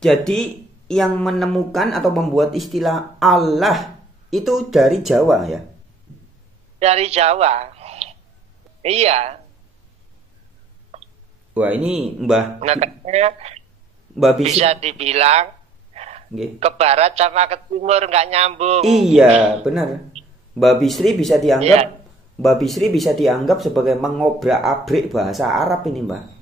Jadi yang menemukan atau membuat istilah Allah itu dari Jawa ya? Dari Jawa. Iya. Wah ini Makanya Mbah Bisri. bisa dibilang Nggih. ke barat sama ke timur nggak nyambung. Iya benar. Mbah Bisri bisa dianggap Iya. Mbah Bisri bisa dianggap sebagai mengobrak-abrik bahasa Arab ini Mbah.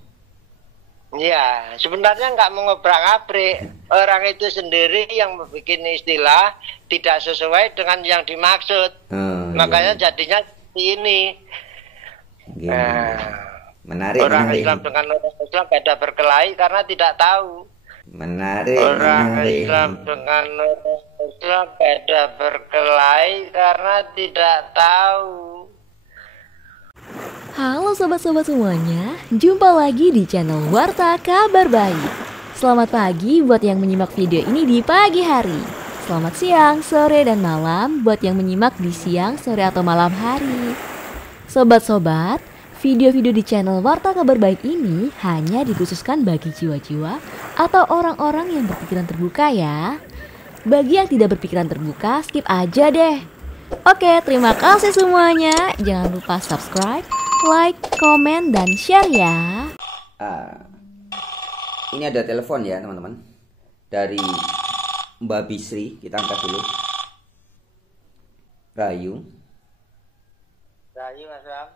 Iya, sebenarnya nggak mengobrak-abrik. Orang itu sendiri yang membuat istilah tidak sesuai dengan yang dimaksud. Oh, iya, Makanya iya. jadinya seperti ini. Nggih, nggih. Nah, Menarik, orang menarik. Islam dengan orang Islam beda berkelahi karena tidak tahu. Menarik, Orang Islam menarik. dengan orang Islam beda berkelahi karena tidak tahu. Halo sobat-sobat semuanya, jumpa lagi di channel Warta Kabar Baik. Selamat pagi buat yang menyimak video ini di pagi hari. Selamat siang, sore, dan malam buat yang menyimak di siang, sore, atau malam hari. Sobat-sobat, video-video di channel Warta Kabar Baik ini hanya dikhususkan bagi jiwa-jiwa atau orang-orang yang berpikiran terbuka ya. Bagi yang tidak berpikiran terbuka, skip aja deh. Oke, terima kasih semuanya. Jangan lupa subscribe, like, komen, dan share ya. Ah, ini ada telepon ya teman-teman dari Mbak Bisri. Kita angkat dulu. Rayu. Rayu Mas Ram.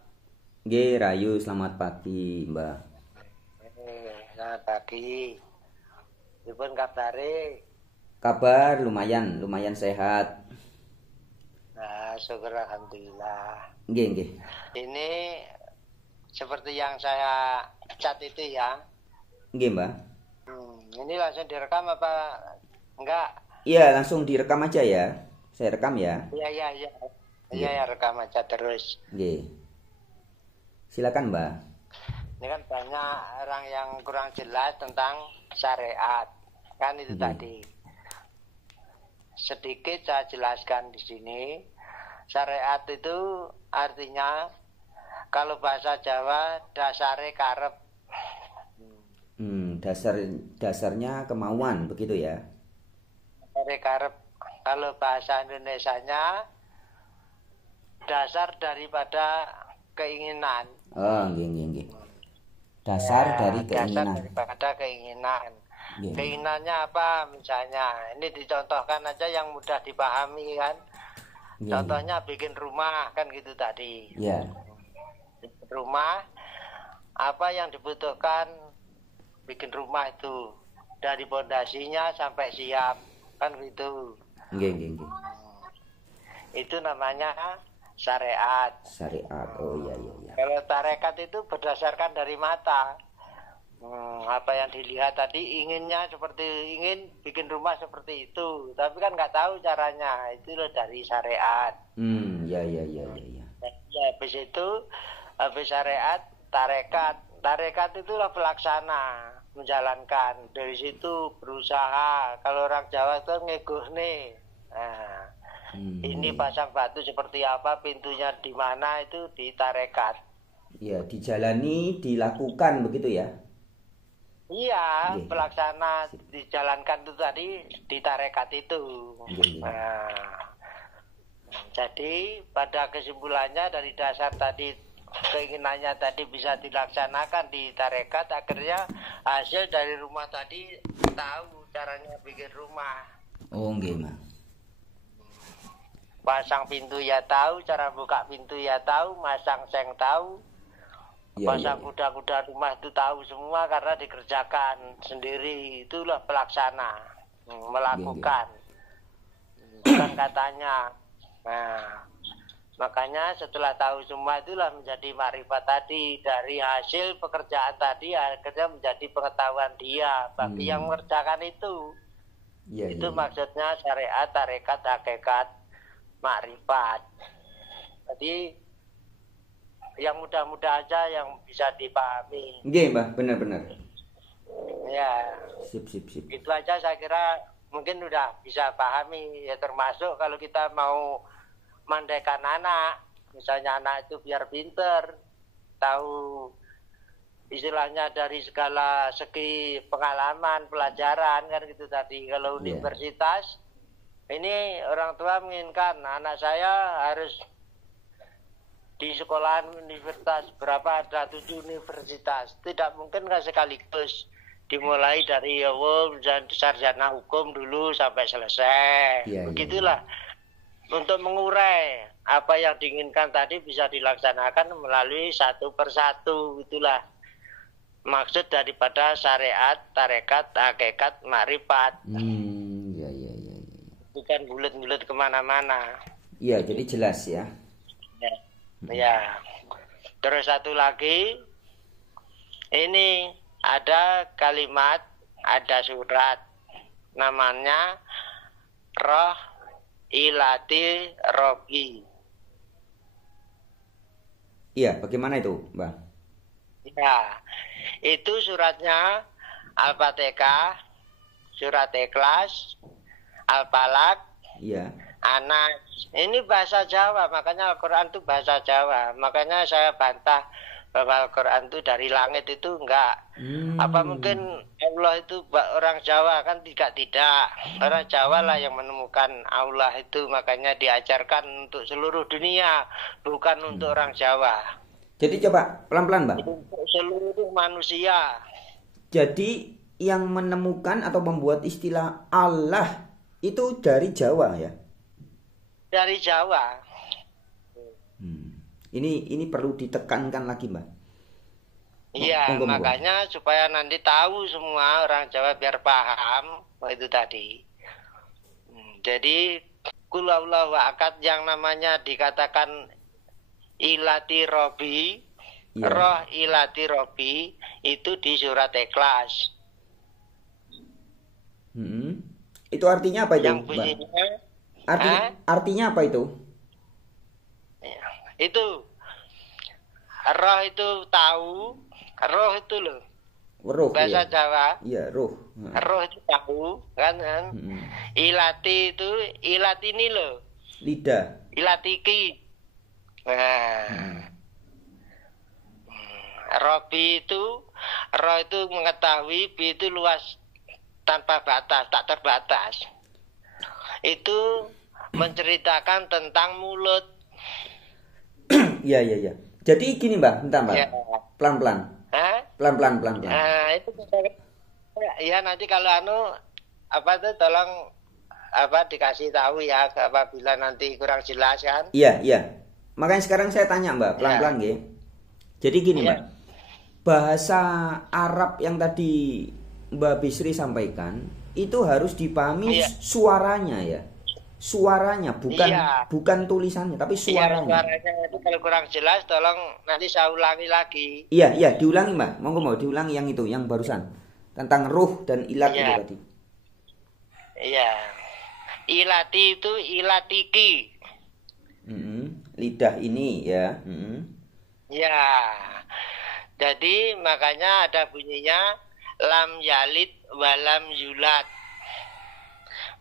Nggih, Rayu, selamat pagi Mbak. Selamat pagi. Dipun kabare. Kabar lumayan sehat. Nah, syukur alhamdulillah. Nggih, nggih. Ini seperti yang saya cat itu ya. Nggih, Mbak. Ini langsung direkam apa enggak? Iya, langsung direkam aja ya. Saya rekam ya. Iya. Iya. Iya ya, rekam aja terus. Nggih. Silakan, Mbak. Ini kan banyak orang yang kurang jelas tentang syariat. Kan itu tadi. Sedikit saya jelaskan di sini. Syariat itu artinya kalau bahasa Jawa dasare karep. Dasarnya kemauan begitu ya. Dasare karep. Kalau bahasa Indonesianya dasar daripada keinginan. Oh, nggih. Dasar dari Dasar keinginan. daripada keinginan. Nggih. Keinginannya apa misalnya? Ini dicontohkan aja yang mudah dipahami kan. Nggih. Contohnya bikin rumah kan gitu tadi. Iya. Bikin rumah, apa yang dibutuhkan bikin rumah itu dari pondasinya sampai siap kan gitu. Nggih. Itu namanya syariat. Syariat. Oh iya. Kalau tarekat itu berdasarkan dari mata. Apa yang dilihat tadi inginnya seperti ingin bikin rumah seperti itu, tapi kan nggak tahu caranya. Itu loh dari syariat. Iya. Ya, habis syariat tarekat. Tarekat itulah pelaksana, menjalankan. Dari situ berusaha. Kalau orang Jawa itu ngeguh nih. Nah, ini pasang batu seperti apa, pintunya di mana, itu di tarekat. Iya, dijalani, dilakukan begitu ya. Iya, Nggih. pelaksana dijalankan itu tadi di tarekat itu. Nggih. Nah, jadi pada kesimpulannya dari dasar tadi keinginannya tadi bisa dilaksanakan di tarekat, akhirnya hasil dari rumah tadi tahu caranya bikin rumah. Oh, nggih, Mas. Pasang pintu ya tahu, cara buka pintu ya tahu, masang seng tahu. Iya. Pasang kuda-kuda rumah itu tahu semua karena dikerjakan sendiri. Itulah pelaksana, melakukan, bukan katanya. Nah, makanya setelah tahu semua itulah menjadi makrifat tadi. Dari hasil pekerjaan tadi akhirnya menjadi pengetahuan dia bagi yang mengerjakan itu. Iya. Itu maksudnya syariat, tarekat, hakikat, makrifat. Jadi yang mudah-mudah aja yang bisa dipahami. Nggih, Mbah, benar. Ya, Sip. itu aja saya kira mungkin udah bisa pahami. Ya termasuk kalau kita mau mandaikan anak, misalnya anak itu biar pinter, tahu istilahnya dari segala segi pengalaman, pelajaran kan gitu tadi. Kalau universitas, ini orang tua menginginkan anak saya harus di sekolahan universitas berapa, ada 7 universitas. Tidak mungkin kan sekaligus dimulai dari sarjana hukum dulu sampai selesai. Begitulah. Untuk mengurai apa yang diinginkan tadi bisa dilaksanakan melalui satu persatu, itulah maksud daripada syariat, tarekat, hakikat, makrifat. Ya. Bukan bulat-bulat kemana-mana. Iya, jadi jelas ya. Ya. Terus satu lagi, ini ada kalimat, ada surat, namanya Roh Ilati Robi. Iya, bagaimana itu, Mbak? Ya, itu suratnya Al-Fatihah, surat Ikhlas, Al-Falaq, Anas. Ini bahasa Jawa, makanya Al-Quran itu bahasa Jawa. Makanya saya bantah bahwa Al-Quran itu dari langit itu enggak. Apa mungkin Allah itu orang Jawa? Kan tidak. Orang Jawa lah yang menemukan Allah itu, makanya diajarkan untuk seluruh dunia, bukan untuk orang Jawa. Jadi coba pelan-pelan, Mbak. Untuk seluruh manusia. Jadi yang menemukan atau membuat istilah Allah itu dari Jawa ya? Dari Jawa. Ini perlu ditekankan lagi, Mbak. Iya, makanya supaya nanti tahu semua orang Jawa biar paham itu tadi. Jadi Qul huwallahu ahad yang namanya dikatakan Ilati Robi, Roh Ilati Robi itu di surat Ikhlas. Itu artinya apa itu, yang bunyinya, Mbak? Artinya apa itu? Itu roh itu tahu, roh itu loh. Roh, bahasa Jawa. Iya, roh. Roh itu tahu, kan? Ilati itu, ilat ini loh. Lidah. Ilatiki. Nah. Robi itu, roh itu mengetahui, bi itu luas tanpa batas, tak terbatas. Itu menceritakan tentang mulut. Iya. Jadi gini, Mbak, bentar, Mbak. Pelan-pelan. Pelan-pelan. Itu ya nanti kalau tolong dikasih tahu ya apabila nanti kurang jelas kan. Iya. Makanya sekarang saya tanya, Mbak, pelan-pelan nggih. Jadi gini, Mbak. Bahasa Arab yang tadi Mbak Bisri sampaikan itu harus dipahami suaranya ya. Suaranya bukan tulisannya tapi suaranya. Suaranya itu kalau kurang jelas tolong nanti saya ulangi lagi. Iya, diulangi, Mbak. Mau diulangi yang itu, yang barusan. Tentang ruh dan ilat itu tadi. Iya. Ilati itu ilatiki. Lidah ini ya. Ya. Jadi makanya ada bunyinya lam yalid walam yulat.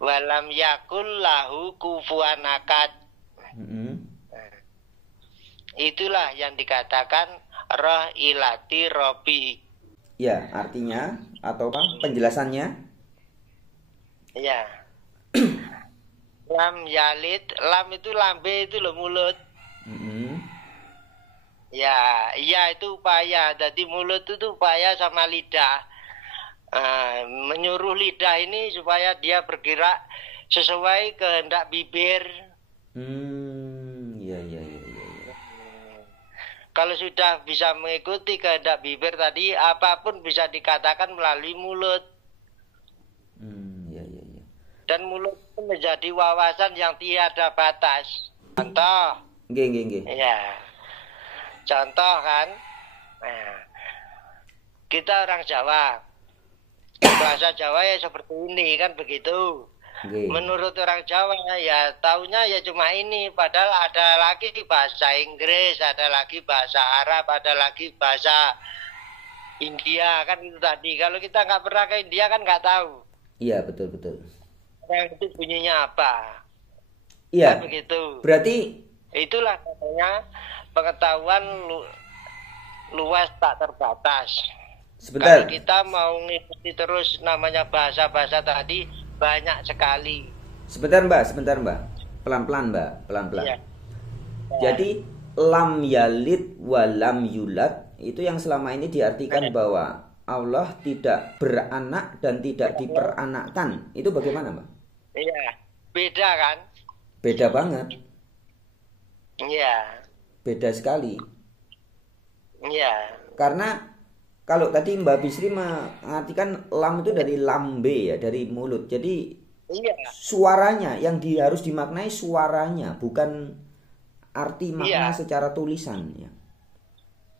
Walam yakul lahu kufuwan ahad. Itulah yang dikatakan roh ilati robi. Ya, artinya atau penjelasannya? Ya. Lam yalid, lam itu lambe itu loh mulut. Ya, iya itu upaya. Jadi mulut itu upaya sama lidah. Menyuruh lidah ini supaya dia bergerak sesuai kehendak bibir. Iya. Kalau sudah bisa mengikuti kehendak bibir tadi, apapun bisa dikatakan melalui mulut. Iya. Dan mulut itu menjadi wawasan yang tiada batas. Contoh. Nggih. Iya. Contoh kan. Nah, kita orang Jawa. Bahasa Jawa ya seperti ini kan begitu. Menurut orang Jawa ya taunya ya cuma ini, padahal ada lagi bahasa Inggris, ada lagi bahasa Arab, ada lagi bahasa India kan itu tadi. Kalau kita nggak pernah ke India kan nggak tahu. Iya, betul. Yang itu bunyinya apa? Iya. Kan begitu. Berarti itulah namanya pengetahuan luas tak terbatas. Sebentar. Kalau kita mau ngikuti terus namanya bahasa-bahasa tadi banyak sekali. Sebentar Mbak. Pelan-pelan Mbak, pelan-pelan. Ya. Jadi lam yalid wa lam yulad itu yang selama ini diartikan bahwa Allah tidak beranak dan tidak diperanakkan. Itu bagaimana Mbak? Iya, beda kan? Beda banget. Iya. Beda sekali. Iya. Karena kalau tadi Mbak Bisri mengartikan lam itu dari lambe ya, dari mulut. Jadi Iya. suaranya yang harus dimaknai suaranya, bukan arti makna Iya. secara tulisan ya.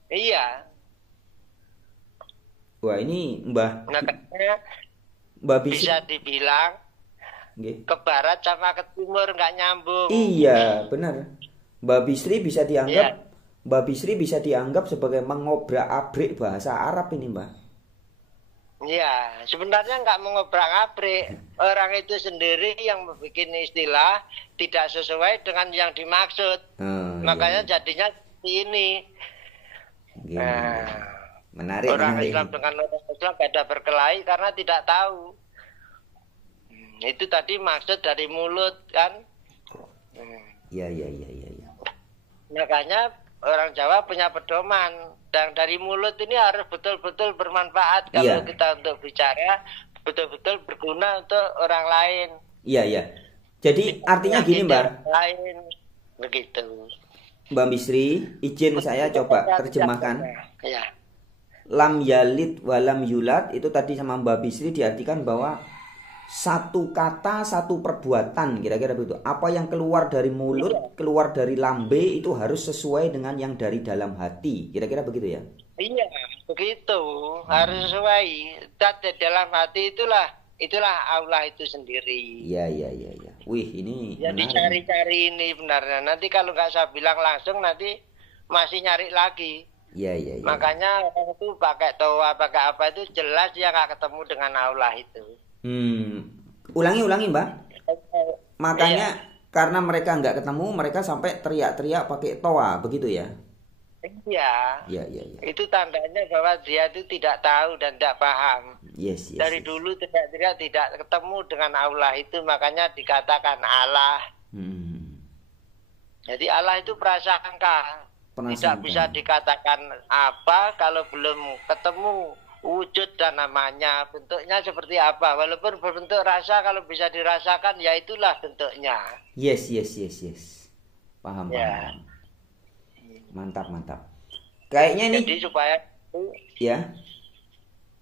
Iya. Wah, ini Nah, katanya Mbak Bisri. bisa dibilang Nggih. ke barat sama ke timur nggak nyambung. Iya, benar. Mbak Bisri bisa dianggap Iya. Mbak Bisri bisa dianggap sebagai mengobrak-abrik bahasa Arab ini, Mbak. Iya, sebenarnya nggak mengobrak-abrik. Orang itu sendiri yang membuat istilah tidak sesuai dengan yang dimaksud. Makanya jadinya seperti ini. Iya. Nah, Menarik, orang menarik. Islam dengan orang Islam beda berkelahi karena tidak tahu. Itu tadi maksud dari mulut kan. Iya. Makanya orang Jawa punya pedoman, dan dari mulut ini harus betul-betul bermanfaat kalau Iya. kita untuk bicara, betul-betul berguna untuk orang lain. Iya. Jadi artinya gini, Mbak. Lain begitu. Mbak Bisri, izin saya coba terjemahkan. Ya. Lam yalid wa lam yulad itu tadi sama Mbak Bisri diartikan bahwa satu kata, satu perbuatan, kira-kira begitu. Apa yang keluar dari mulut, keluar dari lambe itu harus sesuai dengan yang dari dalam hati. Kira-kira begitu ya? Iya, begitu. Harus sesuai. Dan di dalam hati itulah Allah itu sendiri. Iya. Wih, ini Jadi menarik. cari-cari ini benarnya. Nanti kalau nggak saya bilang langsung, nanti masih nyari lagi. Iya. Makanya orang itu pakai toa, pakai apa itu jelas dia nggak ketemu dengan Allah itu. Ulangi Mbak. Makanya Iya. karena mereka nggak ketemu, mereka sampai teriak-teriak pakai toa, begitu ya? Iya. Iya. Itu tandanya bahwa dia itu tidak tahu dan tidak paham. Yes. Dari dulu tidak ketemu dengan Allah itu, makanya dikatakan Allah. Jadi Allah itu prasangka. Tidak bisa dikatakan apa kalau belum ketemu wujud dan namanya, bentuknya seperti apa. Walaupun berbentuk rasa, kalau bisa dirasakan ya itulah bentuknya. Yes. Paham. Mantap. Kayaknya ini Jadi supaya ya.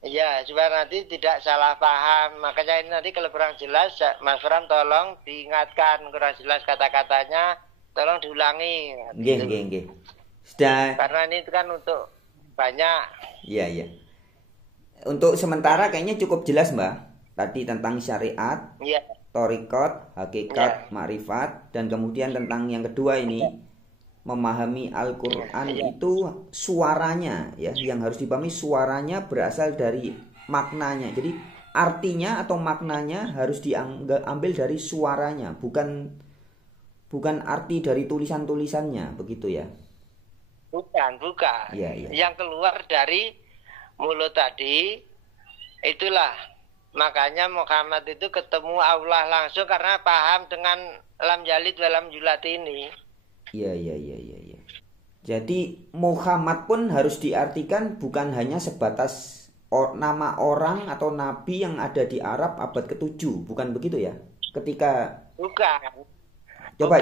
ya supaya nanti tidak salah paham. Makanya ini nanti kalau kurang jelas, Mas Fram tolong diingatkan kurang jelas kata-katanya, tolong diulangi. Nggih. Sudah. Karena ini kan untuk banyak. Iya. Untuk sementara kayaknya cukup jelas, Mbak. Tadi tentang syariat, Iya. thariqat, hakikat, makrifat, dan kemudian tentang yang kedua ini memahami Al-Qur'an itu suaranya ya, yang harus dipahami suaranya berasal dari maknanya. Jadi artinya atau maknanya harus diambil dari suaranya, bukan arti dari tulisan-tulisannya, begitu ya. Bukan. Iya. Yang keluar dari mulut tadi, itulah. Makanya Muhammad itu ketemu Allah langsung karena paham dengan lam yalid wa lam yulad ini. Iya. Jadi Muhammad pun harus diartikan bukan hanya sebatas nama orang atau nabi yang ada di Arab abad ke-7, bukan begitu ya? Ketika Bukan. Coba.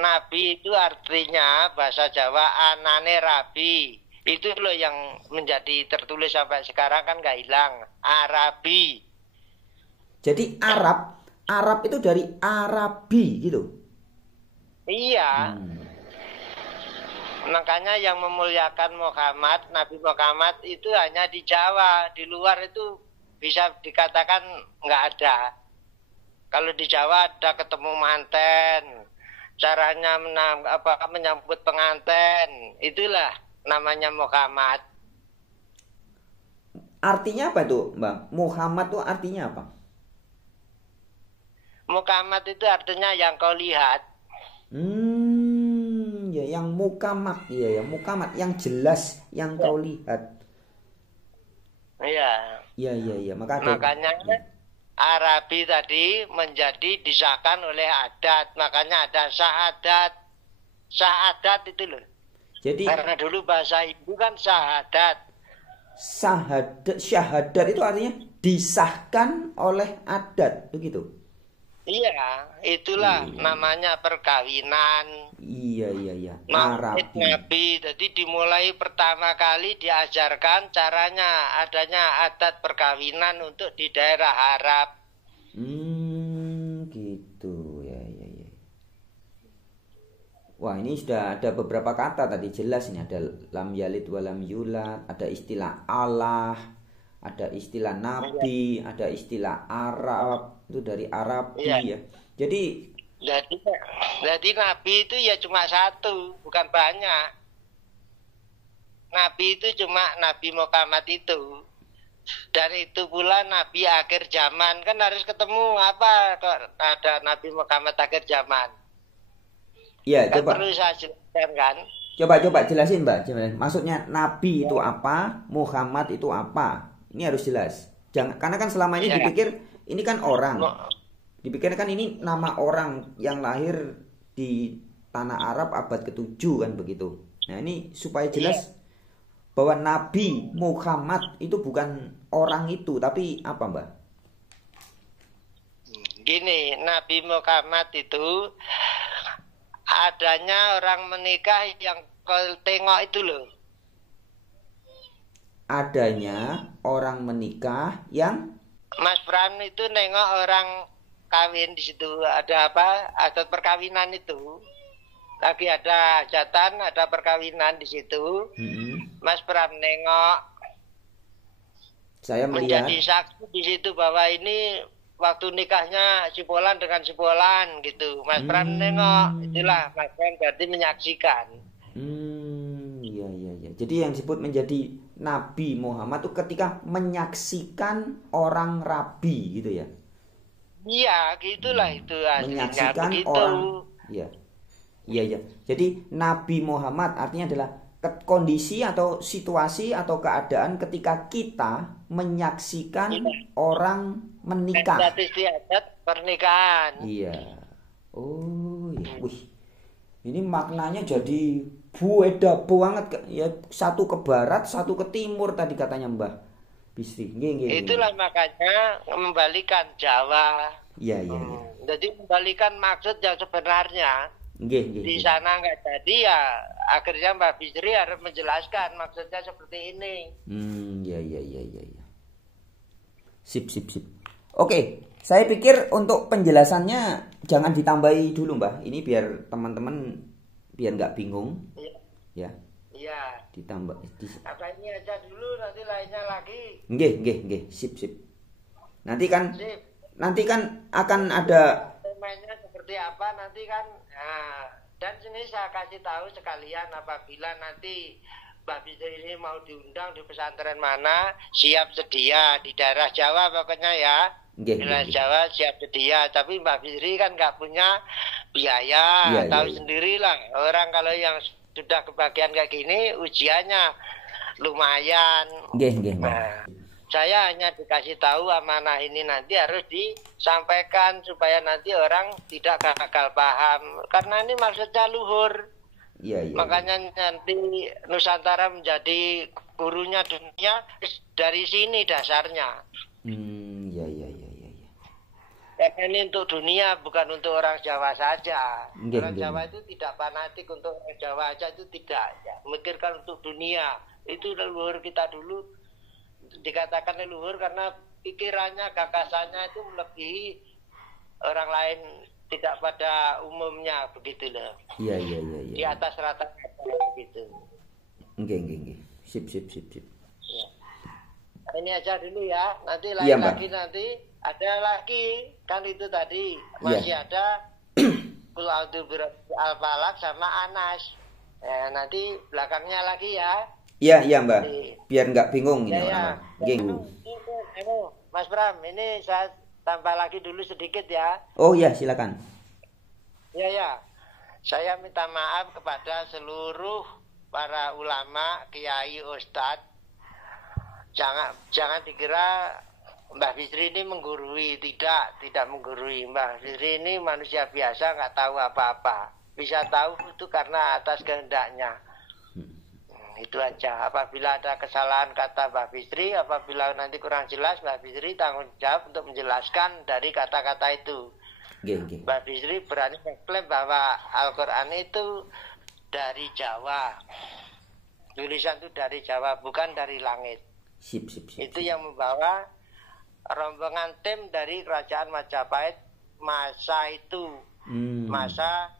Nabi itu artinya bahasa Jawa anane rabi. Itu loh yang menjadi tertulis sampai sekarang kan nggak hilang. Arabi. Jadi Arab itu dari Arabi gitu. Iya. Makanya yang memuliakan Muhammad, Nabi Muhammad itu hanya di Jawa. Di luar itu bisa dikatakan nggak ada. Kalau di Jawa ada ketemu manten, caranya menyambut pengantin, itulah namanya Muhammad. Artinya apa tuh, Bang? Muhammad tuh artinya apa? Muhammad itu artinya yang kau lihat. Ya. yang mukamat ya, mukamat yang jelas yang kau lihat. Iya. Iya. Makanya Arabi tadi menjadi disahkan oleh adat, makanya ada syahadat itu loh. Jadi karena dulu bahasa Ibu kan syahadat. Syahadat itu artinya disahkan oleh adat, begitu. Iya, itulah namanya perkawinan. Iya. Maulid Nabi. Jadi dimulai pertama kali diajarkan caranya adanya adat perkawinan untuk di daerah Arab. Gitu ya. Wah, ini sudah ada beberapa kata tadi jelas ini, ada lam yalid wa lam yulad, ada istilah Allah, ada istilah nabi, ada istilah Arab, itu dari Arabi ya. Jadi nabi itu ya cuma satu, bukan banyak. Nabi itu cuma Nabi Muhammad itu. Dan itu pula Nabi akhir zaman, kan harus ketemu apa kok ada Nabi Muhammad akhir zaman. Iya, kan coba. Perlu saya jelaskan kan? Coba jelasin, Mbak. Maksudnya Nabi itu apa, Muhammad itu apa? Ini harus jelas. Karena kan selama ini dipikir ini kan orang. Dipikir kan ini nama orang yang lahir di tanah Arab abad ke-7 kan begitu. Nah, ini supaya jelas bahwa Nabi Muhammad itu bukan orang itu, tapi apa, Mbak? Gini, Nabi Muhammad itu adanya orang menikah yang kau tengok itu loh. Adanya orang menikah yang Mas Pram itu nengok orang kawin di situ, ada apa? Adat perkawinan itu. Lagi ada hajatan, ada perkawinan di situ. Mas Pram nengok. Saya melihat menjadi saksi di situ bahwa ini waktu nikahnya si Polan dengan si Polan gitu. Mas Pram nengok, itulah Mas Pram berarti menyaksikan. Iya. Jadi yang disebut menjadi Nabi Muhammad itu ketika menyaksikan orang rabi gitu ya. Iya, gitulah itu aslinya. Menyaksikan begitu. orang. Iya. Jadi Nabi Muhammad artinya adalah kondisi atau situasi atau keadaan ketika kita menyaksikan orang menikah. Adat pernikahan. Iya. Oh, iya. Wih. Ini maknanya jadi beda banget ya, satu ke barat, satu ke timur tadi katanya Mbah Bisri. Itulah makanya membalikan Jawa. Iya. Jadi membalikan maksud yang sebenarnya. Di sana nggak jadi ya akhirnya Mbak Bisri harus menjelaskan maksudnya seperti ini. Iya. Sip. Oke, saya pikir untuk penjelasannya jangan ditambahi dulu Mbah. Ini biar teman-teman biar nggak bingung. Iya. Ditambah. Apa ini aja dulu, nanti lainnya lagi. Nggih. Sip. Nanti kan akan ada temanya seperti apa nanti kan. Nah, dan sini saya kasih tahu sekalian apabila nanti Mbak Bisri ini mau diundang di pesantren mana, siap sedia di daerah Jawa pokoknya ya. Daerah Jawa siap sedia, tapi Mbak Bisri kan nggak punya biaya, tahu sendirilah orang kalau yang sudah kebagian kayak gini ujiannya lumayan. Nah, saya hanya dikasih tahu amanah ini nanti harus disampaikan supaya nanti orang tidak gagal paham. Karena ini maksudnya luhur. Iya. Makanya nanti Nusantara menjadi gurunya dunia dari sini dasarnya. Iya. Karena ini untuk dunia bukan untuk orang Jawa saja. Orang Jawa itu tidak fanatik untuk orang Jawa saja itu tidak. Ya. Memikirkan untuk dunia. Itu leluhur kita dulu. Dikatakan leluhur karena pikirannya, gagasannya itu melebihi orang lain tidak pada umumnya begitu loh. Iya. Di atas rata-rata begitu. Nggih. Sip. Ya. Nah, ini aja dulu ya. Nanti lain lagi nanti ada lagi kan itu tadi masih ada Qul a'udzu birabbil falaq sama Anas. Nanti belakangnya lagi ya. Iya Mbak, biar nggak bingung ini orang. Mas Bram, ini saya tambah lagi dulu sedikit ya. Oh iya, silakan. Ya. Saya minta maaf kepada seluruh para ulama, kiai, ustadz. Jangan dikira Mbah Bisri ini menggurui, tidak menggurui. Mbah Bisri ini manusia biasa, nggak tahu apa-apa. Bisa tahu itu karena atas kehendaknya. Itu aja. Apabila ada kesalahan kata Mbah Bisri, apabila nanti kurang jelas, Mbah Bisri tanggung jawab untuk menjelaskan dari kata-kata itu. Mbah Bisri berani mengklaim bahwa Al-Quran itu dari Jawa. Tulisan itu dari Jawa, bukan dari langit. Sip. Itu yang membawa rombongan tim dari kerajaan Majapahit masa itu. Masa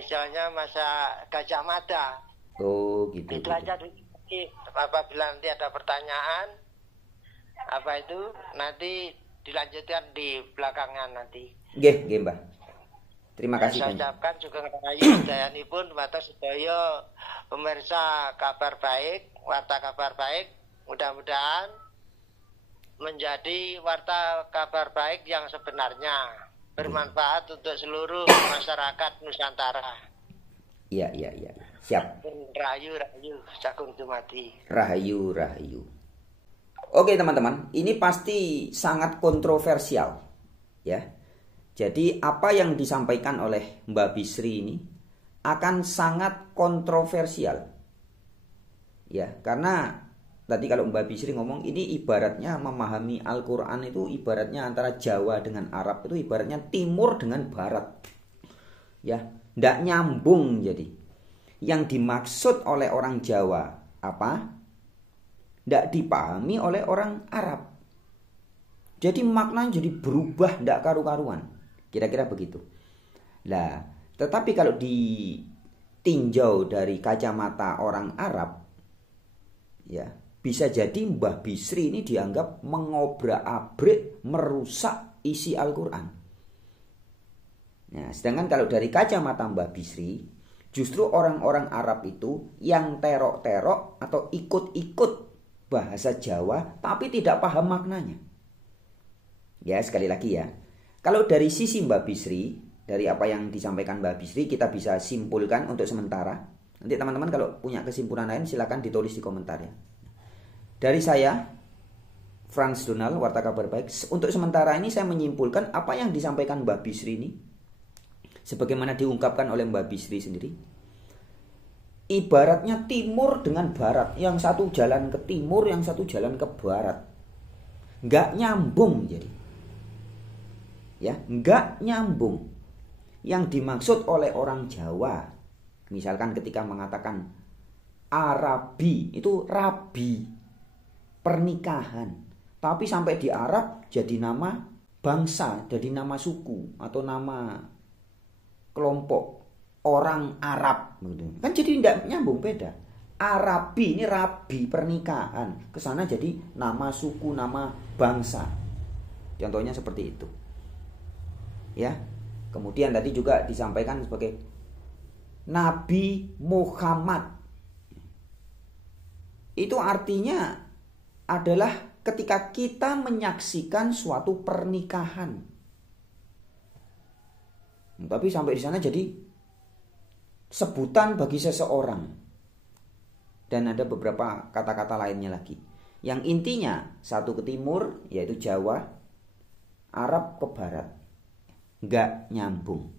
istilahnya masa Gajah Mada. Oh gitu. Itu aja dulu. Apabila nanti ada pertanyaan apa itu nanti dilanjutkan di belakangan nanti. Nggih, Mbah. Terima kasih. Saya ucapkan juga ngayu dayanipun watas sedaya pemirsa Kabar Baik, warta Kabar Baik, mudah-mudahan menjadi warta Kabar Baik yang sebenarnya, bermanfaat untuk seluruh masyarakat Nusantara. Iya. Siap. Rahayu, Cakung Dumadi. Rahayu. Oke teman-teman, ini pasti sangat kontroversial, ya. Jadi apa yang disampaikan oleh Mbak Bisri ini akan sangat kontroversial, ya. Karena tadi kalau Mbak Bisri ngomong ini ibaratnya memahami Al-Quran itu ibaratnya antara Jawa dengan Arab itu ibaratnya timur dengan barat, ya. Nggak nyambung. Jadi yang dimaksud oleh orang Jawa apa? Nggak dipahami oleh orang Arab. Jadi maknanya jadi berubah nggak karu-karuan. Kira-kira begitu. Nah, tetapi kalau ditinjau dari kacamata orang Arab, ya bisa jadi Mbah Bisri ini dianggap mengobrak-abrik, merusak isi Al-Quran. Nah, sedangkan kalau dari kacamata Mbah Bisri, justru orang-orang Arab itu yang terok-terok atau ikut-ikut bahasa Jawa tapi tidak paham maknanya. Ya, sekali lagi ya. Kalau dari sisi Mbah Bisri, dari apa yang disampaikan Mbah Bisri kita bisa simpulkan untuk sementara. Nanti teman-teman kalau punya kesimpulan lain silakan ditulis di komentar ya. Dari saya, Franz Donald, Warta Kabar Baik, untuk sementara ini saya menyimpulkan apa yang disampaikan Mbah Bisri ini sebagaimana diungkapkan oleh Mbah Bisri sendiri. Ibaratnya timur dengan barat, yang satu jalan ke timur, yang satu jalan ke barat. Nggak nyambung jadi. Ya, nggak nyambung. Yang dimaksud oleh orang Jawa, misalkan ketika mengatakan Arabi, itu rabi, pernikahan. Tapi sampai di Arab jadi nama bangsa, jadi nama suku atau nama kelompok orang Arab gitu. Kan jadi tidak nyambung, beda. Arabi ini rabi, pernikahan, kesana jadi nama suku, nama bangsa. Contohnya seperti itu. Ya. Kemudian tadi juga disampaikan sebagai Nabi Muhammad. Itu artinya adalah ketika kita menyaksikan suatu pernikahan. Tapi sampai di sana jadi sebutan bagi seseorang. Dan ada beberapa kata-kata lainnya lagi. Yang intinya satu ke timur yaitu Jawa, Arab ke barat. Nggak nyambung.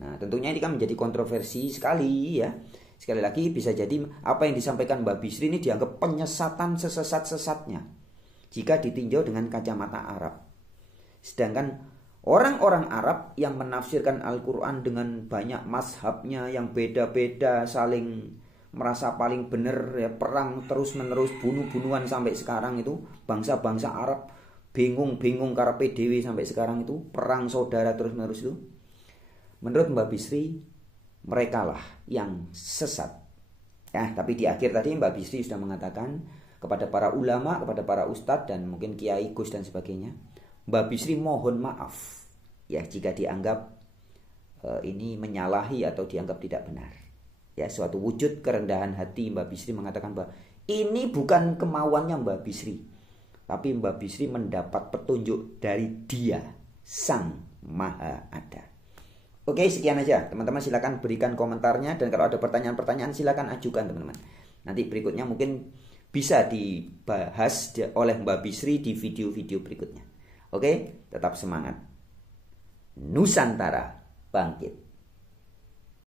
Nah, tentunya ini kan menjadi kontroversi sekali ya. Sekali lagi bisa jadi apa yang disampaikan Mbak Bisri ini dianggap penyesatan sesesat-sesatnya jika ditinjau dengan kacamata Arab. Sedangkan orang-orang Arab yang menafsirkan Al-Quran dengan banyak mazhabnya yang beda-beda, saling merasa paling benar ya, perang terus-menerus, bunuh-bunuhan sampai sekarang itu bangsa-bangsa Arab bingung-bingung karepe dhewe sampai sekarang itu perang saudara terus-menerus itu. Menurut Mbak Bisri, mereka lah yang sesat. Ya, tapi di akhir tadi Mbak Bisri sudah mengatakan kepada para ulama, kepada para ustadz dan mungkin kiai Gus dan sebagainya, Mbak Bisri mohon maaf ya jika dianggap ini menyalahi atau dianggap tidak benar. Ya, suatu wujud kerendahan hati Mbak Bisri mengatakan bahwa ini bukan kemauannya Mbak Bisri, tapi Mbak Bisri mendapat petunjuk dari Dia Sang Maha Ada. Oke, sekian aja. Teman-teman silakan berikan komentarnya, dan kalau ada pertanyaan-pertanyaan silakan ajukan teman-teman. Nanti berikutnya mungkin bisa dibahas oleh Mbak Bisri di video-video berikutnya. Oke, tetap semangat. Nusantara bangkit.